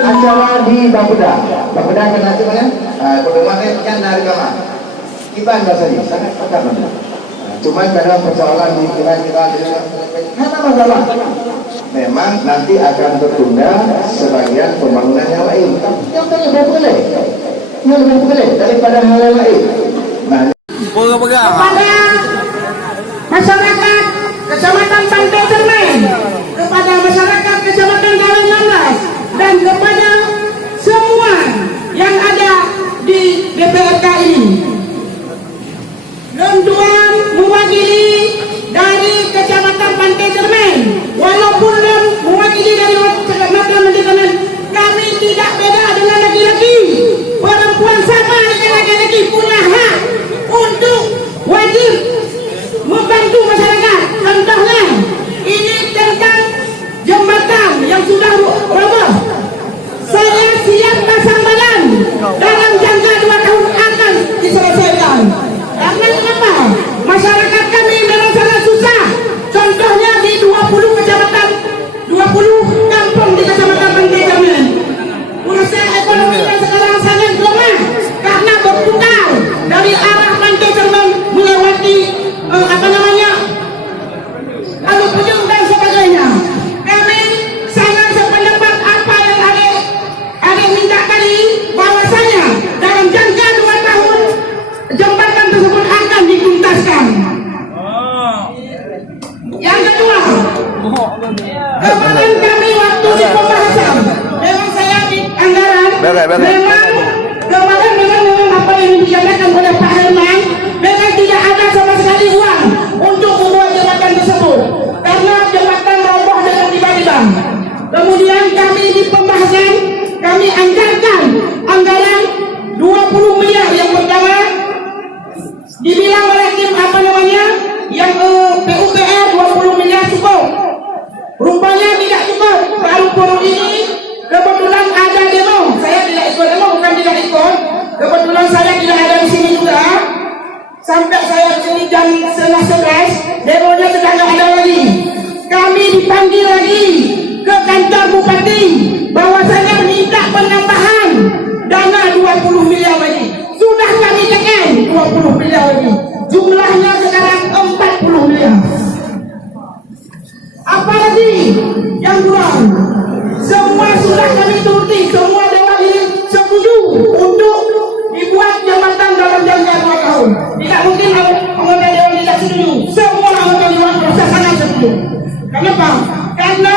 acara di Bapeda. Bapeda kan acaranya pertemuan kan dari kamar. Kita enggak saja, sangat pekat nanti. Cuma karena persoalan di kita karena masalah. Memang nanti akan tertunda sebagian pembangunan yang lain. Yang boleh, yang boleh daripada hal yang lain. Nah, kepada masyarakat Kecamatan Pantai Cermin, kepada masyarakat Kecamatan Galang 16, dan kepada semua yang ada di DPRK ini. Tuan mewakili dari Kecamatan Pantai Cermin, walaupun mewakili dari Kecamatan Pantai Cermin, kami tidak beda dengan laki-laki. Perempuan sama dengan laki-laki punya hak untuk wajib membantu masyarakat. Contohnya ini tentang jembatan yang sudah roboh. Saya siap pasang badan dalam jangka 2 tahun akan diselesaikan. Karena kenapa? Masyarakat kami memang sangat susah. Contohnya di 20 kecamatan, 20 kampung di Kecamatan Pantai Cermin. Proses ekonominya sekarang sangat lemah karena berputar dari arah Pantai Cermin melewati lalu Pujung dan sebagainya. Kami sangat sependapat apa yang ada minta tadi, bahwasanya dalam jangka 2 tahun jembatan tersebut akan dituntaskan. Yang kedua, kemarin kami waktu di pembahasan, memang saya di anggaran, memang kemarin memang apa yang dikatakan oleh Pak Herman, memang tidak ada sama sekali uang untuk membuat jembatan tersebut karena jembatan roboh dengan tiba-tiba. Kemudian kami di pembahasan, kami anggarkan anggaran 20 miliar yang pertama. Dibilang oleh tim yang PUPR 20 miliar cukup. Rupanya tidak cukup. Baru ini kebetulan ada demo. Saya tidak ikut demo, bukan tidak ikut. Kebetulan saya tidak ada di sini juga. Sampai saya di sini jam 10:30, demonya sudah tidak ada lagi. Kami dipanggil lagi ke kantor bupati bahwasanya minta penambahan dana 20 miliar lagi. Sudah kami tekan 20 miliar lagi. Jumlahnya sekarang 40 miliar. Apalagi yang kurang? Semua sudah kami turuti, semua dewan ini setuju untuk dibuat jembatan dalam jangka 2 tahun. Tidak mungkin anggota dewan tidak setuju. Semua anggota dewan sangat setuju. Kenapa? Karena